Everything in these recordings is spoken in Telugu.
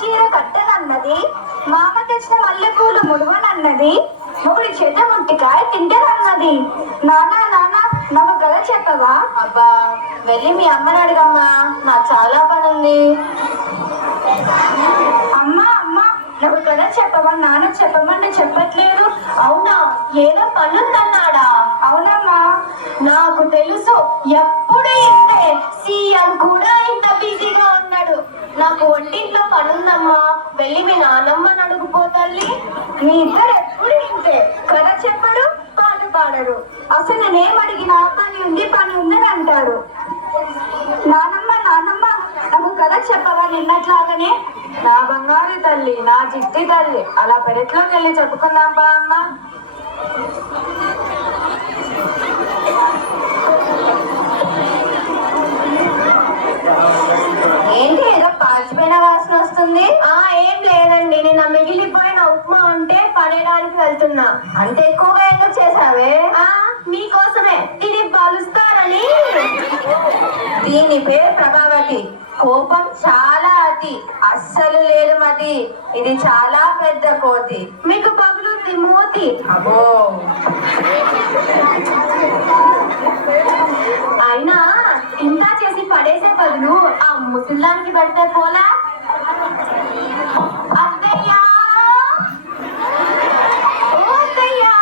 చీర కట్టనన్నది, మామ తెచ్చిన మల్లెపూలు ముడవనన్నది, మూడు చేత ముట్టికాయ తింటనన్నది. నానా నానా నాకు కథ చెప్పవా? అబ్బా వెళ్ళి మీ అమ్మని అడగమ్మా, నాకు చాలా పని ఉంది. అమ్మా అమ్మా నాకు కథ చెప్పవా? నాన్న చెప్పమంటే చెప్పట్లేదు. అవునా, ఏదో పనుందన్నాడా? అవునమ్మా. నాకు తెలుసు, ఎప్పుడు ఇంతే. సీఎం కూడా ఇంత బిజీగా ఉన్నాడు. నాకు ఒంటింట్లో పనుందమ్మా, వెళ్ళి మీ నాన్నమ్మని అడుగుపోతల్లి. మీ ఇద్దరు ఎప్పుడు ఇంతే, కథ చెప్పరు, పాట పాడరు. అసలు నేనేమడిగినా పని ఉందని అంటారు. నానమ్మ నానమ్మ నాకు కథ చెప్పవా? నిన్నట్లాగానే. నా బంగారు తల్లి, నా చిట్టి తల్లి, అలా పెరట్లోకి వెళ్ళి చెప్పుకుందాం బా అమ్మ. ఏంటి ఏదో పాచిపోయిన వాసన వస్తుంది? ఏం లేదండి, నిన్న మిగిలిపోయిన ఉప్మా ఉంటే పడేయడానికి వెళ్తున్నా. అంత ఎక్కువగా ఎందుకు చేసావే? మీకోసమే, తిని బలుస్తారని. దీని పేరు ప్రభావతి. కోపం చాలా అతి, అస్సలు లేదు మతి. ఇది చాలా పెద్ద కోతి. మీకు పగులుంది మూతి. అబ్బో, అయినా ఇంత చేసి పడేసే బదులు ఆ ముసలానికి పెడితే పోలా? అత్తయ్యా, ఓ అత్తయ్యా,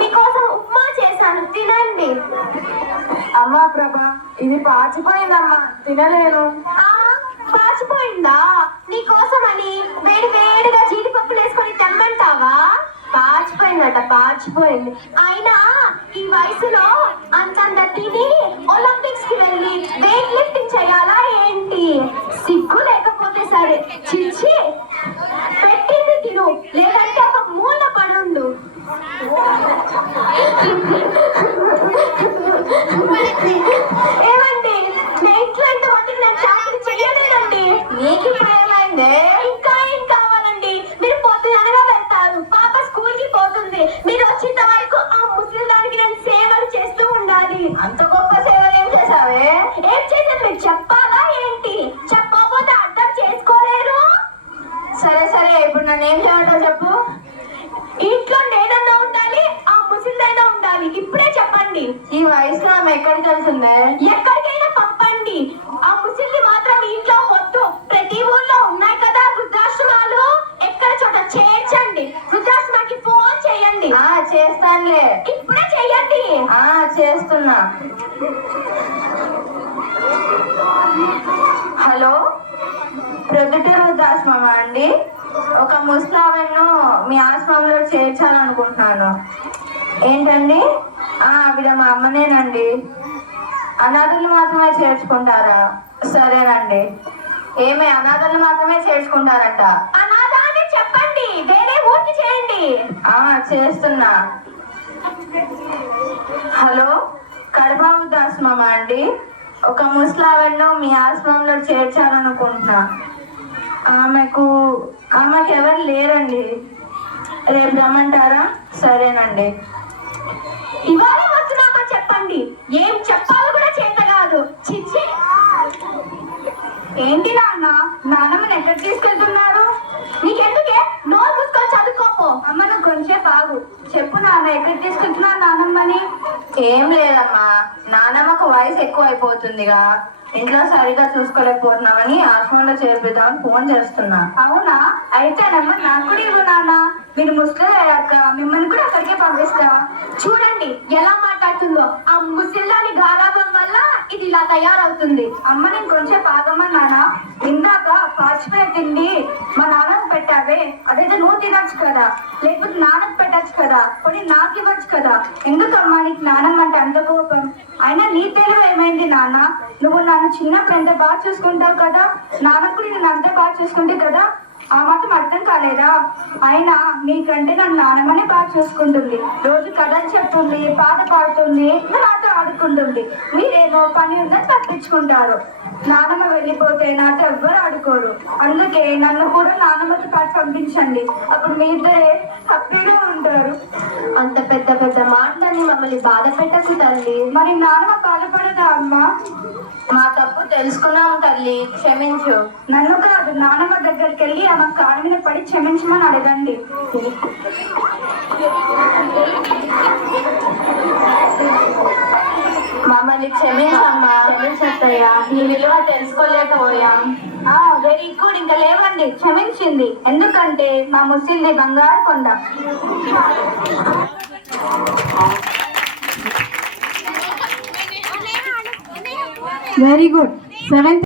మీకోసం ఉప్మా చేశాను, తినండి. అమ్మా ప్రభా, ఇది పాచిపోయిందమ్మా, తినలేను. పాచిపోయిందా? నీకోసమని వేడి వేడిగా జీడిపప్పులు వేసుకొని తెమ్మంటావా? పాచిపోయిందట, పాచిపోయింది. అయినా ఈ వయసులో అంతంత తిని ఒలింపిక్స్ కి వెళ్ళి వెయిట్ లిఫ్టింగ్ చేయాలా ఏంటి? సిగ్గు లేకపోతే సరే. చిచ్చి, పెట్టింది తిను, లేదంటే ఒక మూల పనుండు. ఏమండి, నేను ఇంట్లో ఇంతమందికి నేను చాకరీ చెయ్యలేనండి. నీకు ఏమైందే? ఇంకా ఏం కావాలండి? మీరు పొద్దుననగా వెళ్తారు, పాప స్కూల్ కి పోతుంది. మీరు వచ్చేంత వరకు ఆ ముసలి దానికి నేను సేవలు చేస్తూ ఉండాలి. అంత గొప్ప సేవలు ఏం చేసావే? ఏం చేశాను మీరు చెప్పాలా ఏంటి? చెప్పకపోతే అర్థం చేసుకోలేరు. సరే సరే, ఇప్పుడు నన్ను ఏం చేయమంటావు చెప్పు. ఇంట్లో నేనన్నా ఉండాలి, ఆ ముసలిదైనా ఉండాలి. ఇప్పుడే చెప్పండి. ఈ వయసులో ఆమె ఎక్కడికి వెళ్తుందే? ఎక్కడికైనా పంపండి. ఆ ముసలిది మాత్రం ఇంట్లో వద్దు. ప్రతి ఊర్లో ఉన్నాయి కదా వృద్ధాశ్రమాలు, ఎక్కడ చోట చేర్చండి. వృద్ధాశ్రమానికి ఫోన్ చేయండి. చేస్తానులే, ఇప్పుడే చెయ్యండి. చేస్తున్నా. హలో, ప్రొద్దుటూరు వృద్ధాశ్రమమా అండి? ఒక ముసలామెను మీ ఆశ్రమంలో చేర్చాలనుకుంటున్నాను. ఏంటండి? ఆవిడ మా అమ్మనేనండి. అనాథులు మాత్రమే చేర్చుకుంటారా? సరేనండి. ఏమే అనాథులు మాత్రమే చేర్చుకుంటారంట? అనాథ అని చెప్పండి, వేరే ఊరికి చేయండి. చేస్తున్నా. హలో, కడప వృద్ధాశ్రమమా అండి? ఒక ముసలామెను మీ ఆశ్రమంలో చేర్చాలనుకుంటున్నా. ఆమెకు ఎవరు లేరండి. రేపు రమ్మంటారా? సరేనండి. ఇవాళ వస్తున్నామా చెప్పండి. ఏం చెప్పాలో కూడా చేత కాదు. చిచ్చి, ఏంటి నాన్నమ్మని ఎక్కడ తీసుకెళ్తున్నారు? నీకెందుకే? నోరు మూసుకొని చదువుకోపో. అమ్మ నువ్వు కొంచెం బాగు చెప్పు నాన్న, ఎక్కడ తీసుకెళ్తున్నా నాన్నమ్మని? ఏం లేదమ్మా, నాన్నమ్మకు వయసు ఎక్కువ అయిపోతుందిగా, ఇంట్లో సరిగా చూసుకోలేకపోతున్నామని ఆశ్రమంలో చేర్పిద్దామని ఫోన్ చేస్తున్నా. అవునా? అయితేనమ్మా నాకు కూడా ఇవ్వు నాన్న. మీరు ముసలి అయ్యాక మిమ్మల్ని కూడా అక్కడికే పంపిస్తా. చూడండి ఎలా మాట్లాడుతుందో. ఆ ముసలిదాని గారాబం వల్ల ఇది ఇలా తయారవుతుంది. అమ్మ నేను కొంచెం ఆగమ్మా నాన్న. ఇందాక పాచిపోయి తిండి మా నాన్నకు పెట్టావే, అదైతే నువ్వు తినచ్చు కదా, లేకపోతే నాన్నకు పెట్టచ్చు కదా, కొన్ని నాకు ఇవ్వచ్చు కదా. ఎందుకమ్మా నీకు నాన్నమ్మ అంటే అంత కోపం? అయినా నీ తెలివి ఏమైంది నాన్న? నువ్వు నన్ను చిన్నప్పుడు ఎంత బాగా చూసుకుంటావు కదా, నాన్న కూడా నేను అంతే బాగా చూసుకుంటే కదా. ఆ మాత్రం అర్థం కాలేదా? అయినా నీకంటే నన్ను నాన్నమ్మనే బాగా చూసుకుంటుంది. రోజు కథలు చెప్తుంది, పాట పాడుతుంది, నాతో ఆడుకుంటుంది. మీరేమో పని ఉందని తప్పించుకుంటారు. నాన్నమ్మ వెళ్ళిపోతే నాతో ఎవ్వరు ఆడుకోరు. అందుకే నన్ను కూడా నాన్నమ్మతో పాటు పంపించండి. అప్పుడు మీ ఇద్దరే హ్యాపీగా ఉంటారు. అంత పెద్ద పెద్ద మాటలన్నీ మమ్మల్ని బాధ పెట్టకు తల్లి. మరి నాన్నమ్మ బాధపడదా అమ్మా? మా తప్పు తెలుసుకున్నాము తల్లి, క్షమించు. నన్ను కాదు, నాన్నమ్మ దగ్గరికి వెళ్ళి ఆమె కాళ్ళ మీద పడి క్షమించమని అడగండి. మమ్మల్ని క్షమించమ్మా. క్షమించత్తయ్యా, నీ విలువ తెలుసుకోలేకపోయాం. వెరీ గుడ్, ఇంకా లేవండి. క్షమించింది, ఎందుకంటే మా ముసిల్ది బంగారు కొండ. Very good. 7th